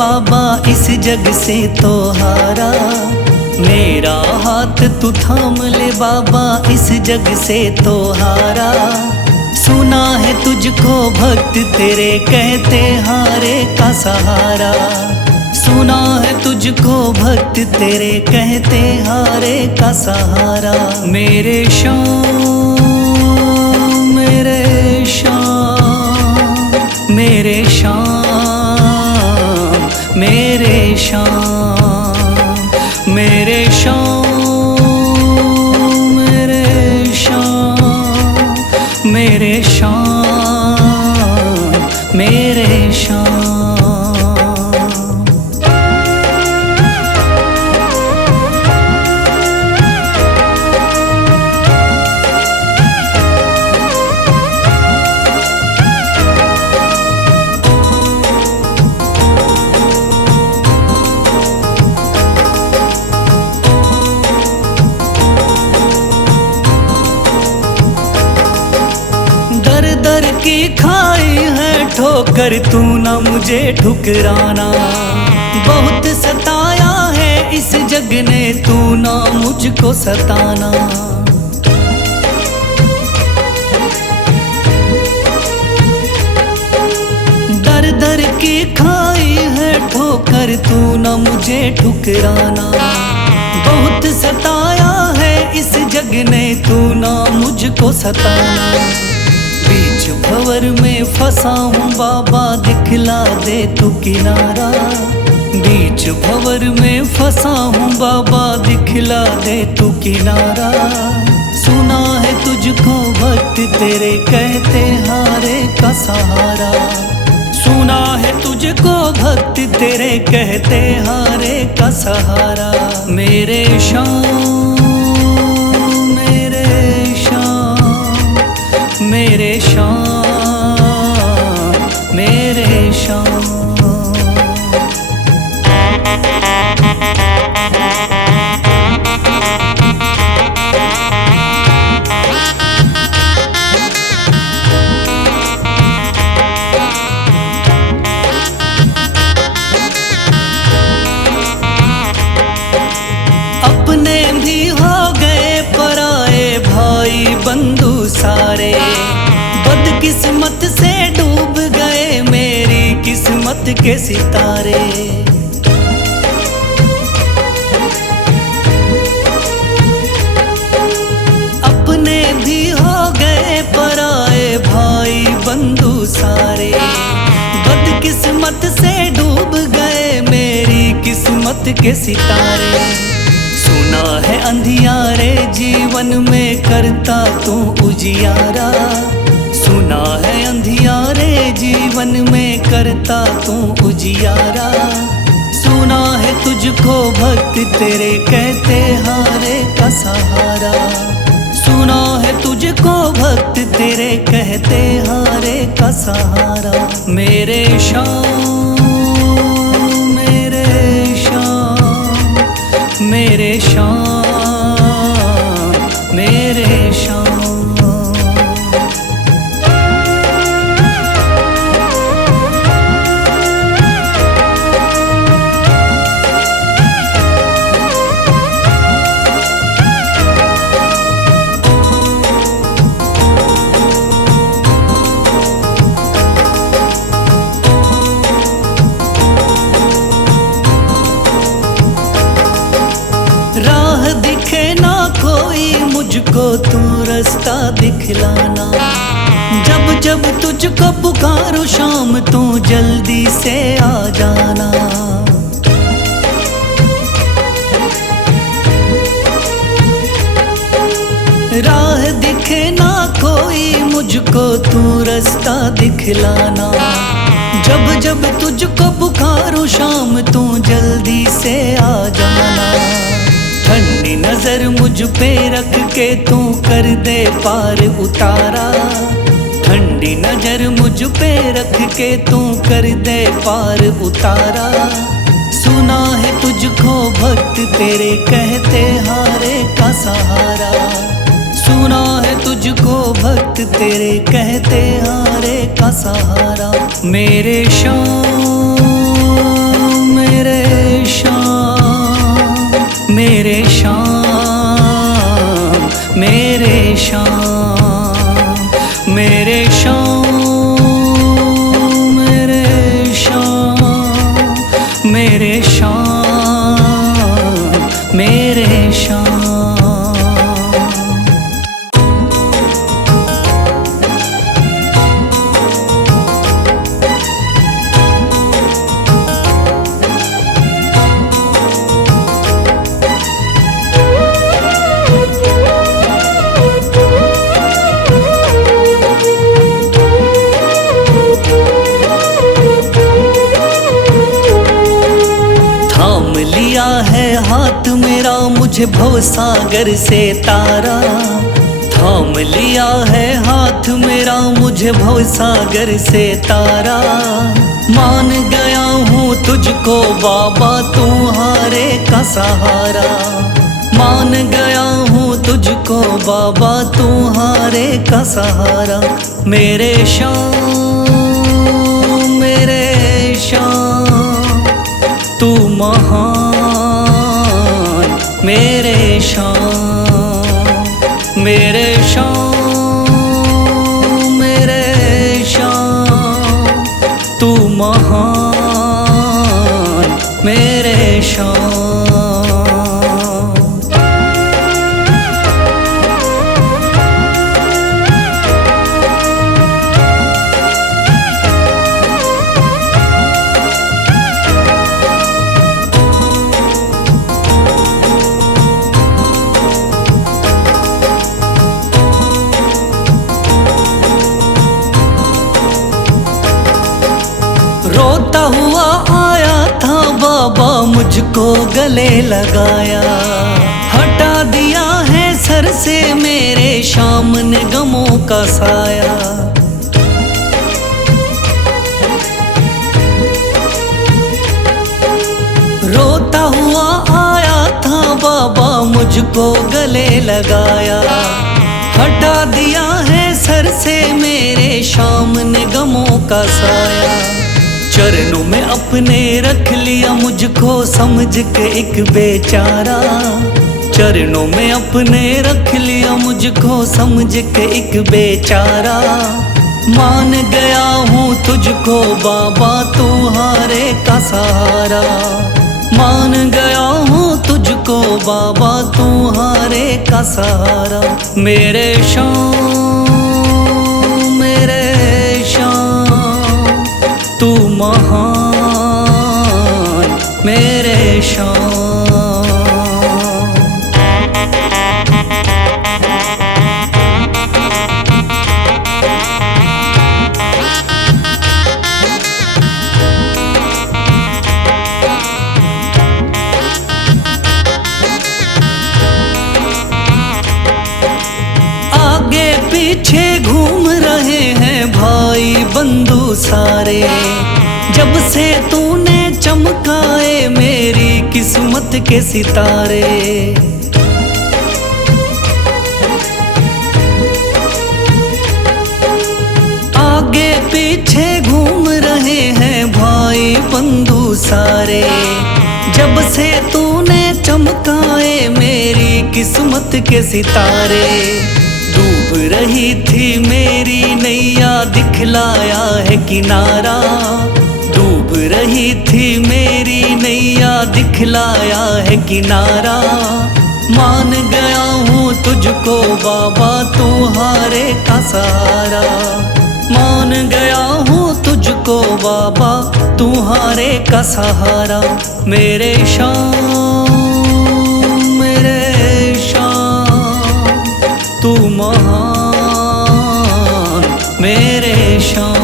बाबा इस जग से तो हारा। मेरा हाथ तू थाम ले बाबा इस जग से तो हारा। सुना है तुझको भक्त तेरे कहते हारे का सहारा। सुना है तुझको भक्त तेरे कहते हारे का सहारा। मेरे श्याम मेरे श्याम मेरे श्याम मेरे श्याम मेरे श्याम मेरे श्याम मेरे श्याम मेरे श्याम। दर की खाई है ठोकर तू ना मुझे ठुकराना। बहुत सताया है इस जग ने तू ना मुझको सताना। दर दर की खाई है ठोकर तू ना मुझे ठुकराना। बहुत सताया है इस जग ने तू ना मुझको सताना। बीच भंवर में फंसा हूँ बाबा दिखला दे तू किनारा। बीच भंवर में फंसा हूँ बाबा दिखला दे तू किनारा। सुना है तुझको भक्त तेरे कहते हारे का सहारा। सुना है तुझको भक्त तेरे कहते हारे का सहारा। मेरे श्याम मेरे श्याम मेरे श्याम मेरे श्याम। अपने भी हो गए पराए भाई बंधु सारे। बदकिस्मत से डूब गए मेरी किस्मत के सितारे। अपने भी हो गए पराए भाई बंधु सारे। बदकिस्मत से डूब गए मेरी किस्मत के सितारे। सुना है अंधियारे जीवन में करता तू उजियारा। सुना है अंधियारे जीवन में करता तू उजियारा। सुना है तुझको भक्त तेरे कहते हारे का सहारा। सुना है तुझको भक्त तेरे कहते हारे का सहारा। मेरे श्याम मेरे श्याम मेरे श्याम मेरे श्याम। राह दिखे ना कोई मुझको तू रास्ता दिखलाना। जब जब तुझको पुकारूं शाम तू जल्दी से आ जाना। राह दिखे ना कोई मुझको तू रास्ता दिखलाना। जब जब तुझको पुकारूं शाम तू जल्दी से आ जाना। ठंडी नजर मुझ पे रख के तू कर दे पार उतारा। ठंडी नजर मुझ पे रख के तू कर दे पार उतारा। सुना है तुझको भक्त तेरे कहते हारे का सहारा। सुना है तुझको भक्त तेरे कहते हारे का सहारा। मेरे श्याम मेरे शाम, मेरे शाम, मेरे शाम, मेरे शाम, मेरे शाम, मेरे शाम, मेरे शाम। थाम लिया है हाथ मेरा मुझे भवसागर से तारा, थाम लिया है हाथ मेरा मुझे भवसागर से तारा। मान गया हूँ तुझको बाबा तुम्हारे का सहारा, मान गया हूँ तुझको बाबा तुम्हारे का सहारा। मेरे शाम, मेरे शाम, तू महान, मेरे शाम, मेरे शाम, मेरे शाम, तू महान, मेरे शाम। रोता हुआ आया था बाबा मुझको गले लगाया, हटा दिया है सर से मेरे शाम ने गमों का साया। रोता हुआ आया था बाबा मुझको गले लगाया, हटा दिया है सर से मेरे शाम ने गमों का साया। चरणों में अपने रख लिया मुझको समझ के एक बेचारा, चरणों में अपने रख लिया मुझको समझ के एक बेचारा। मान गया हूँ तुझको बाबा तुम्हारे का सहारा, मान गया हूँ तुझको बाबा तुम्हारे का सहारा। मेरे शाम, मेरे शाम, तू महान, मेरे शाम। आगे पीछे घूम रहे हैं भाई बंधु सारे, जब से तूने चमकाए मेरी किस्मत के सितारे। आगे पीछे घूम रहे हैं भाई बंधु सारे, जब से तूने चमकाए मेरी किस्मत के सितारे। डूब रही थी मेरी नैया दिखलाया है किनारा, डूब रही थी मेरी नैया दिखलाया है किनारा। मान गया हूँ तुझको बाबा तुम्हारे का सहारा, मान गया हूँ तुझको बाबा तुम्हारे का सहारा। मेरे शाम, मेरे शाम, तू महान, मेरे शाम।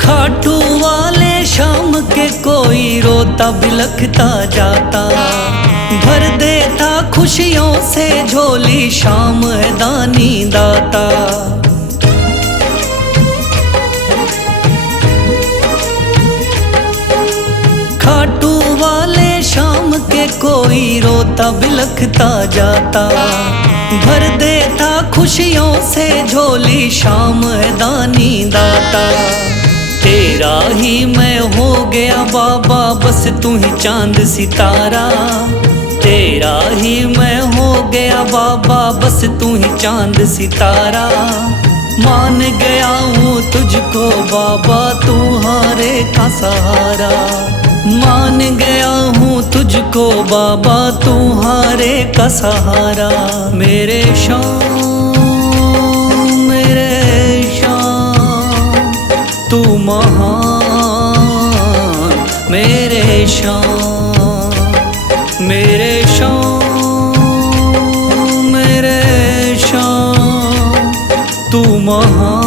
खाटू वाले शाम के कोई रोता बिलखता जाता, भर देता खुशियों से झोली, शाम है दानी दाता। खाटू वाले शाम के कोई रोता बिलखता जाता, भर देता खुशियों से झोली, शाम है दानी दाता। तेरा ही मैं हो गया बाबा, बस तू ही चांद सितारा। तेरा ही मैं हो गया बाबा, बस तू ही चांद सितारा। मान गया हूँ तुझको बाबा, तू हारे का सहारा। मान गया हूँ तुझको बाबा, तू हारे का सहारा। मेरे शाम, मेरे शाम, तू महान। मेरे शाम, मेरे शाम, मेरे शाम, तू महान।